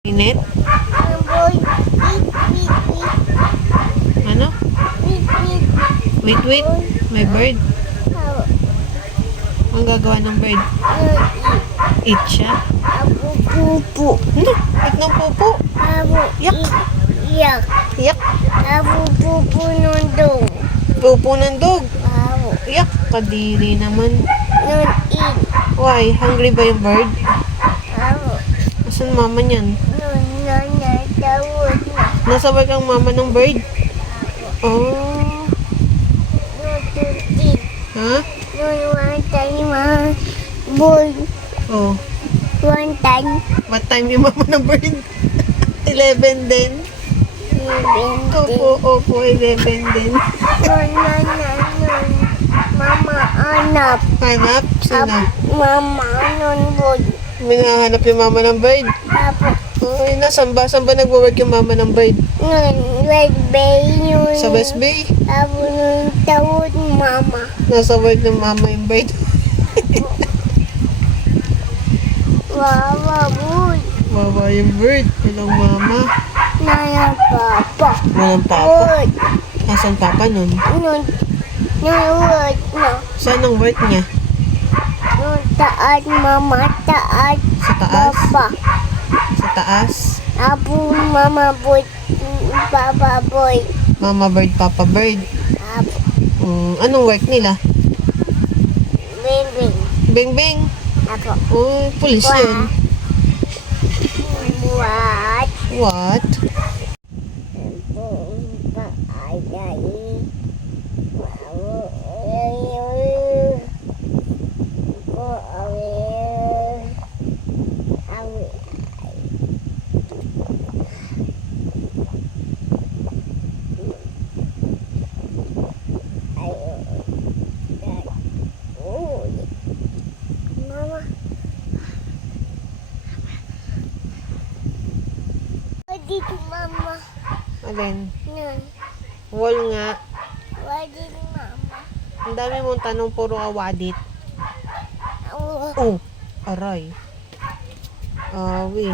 Init? Boy, Ano? Wait, wait. May bird. How? Ang gagawa ng bird? Eat siya? Abu pupu. Ano? Eat ng pupo. Abu Yak. yak. Yak. Abu pupu nundong. Pupo ng dog. Abu Yak. Kadiri naman. nun in. Why? Hungry ba yung bird? Abu Asan mama niyan? nun na tawod na. Nasa work ang mama ng bird? Oh. Nun tutin. Ha? Nun one time boy. Oh. One time. What time yung mama ng bird? 11 din. Opo, 11 din. Nun. Mama anak. Hanap? Sino? Mama nun boy. Minahanap yung mama ng bird. Abu Ay, saan ba nagwo-work yung mama ng bird? nun red bay nun. Sa West Bay? Abu nun tawod mama. Nasa work ng mama yung bird. Wawa boy. Wawa yung bird. Walang mama. Naya papa. Walang papa. Boy. Asan papa nun? Nun word na. Saan ang work niya? Nun taat mama taat Sa taas? papa. Sa taas? Abu mama boy. Papa boy. Mama bird, papa bird. Abu Anong work nila? baby. Bing bing. Abu Oh, pulis yun. what? What? Mama. Dito mama. Alin? Nun. Wall nga. Wadid mama. Ang dami mong tanong, puro awadit. Oh. Oh, aray. Awi.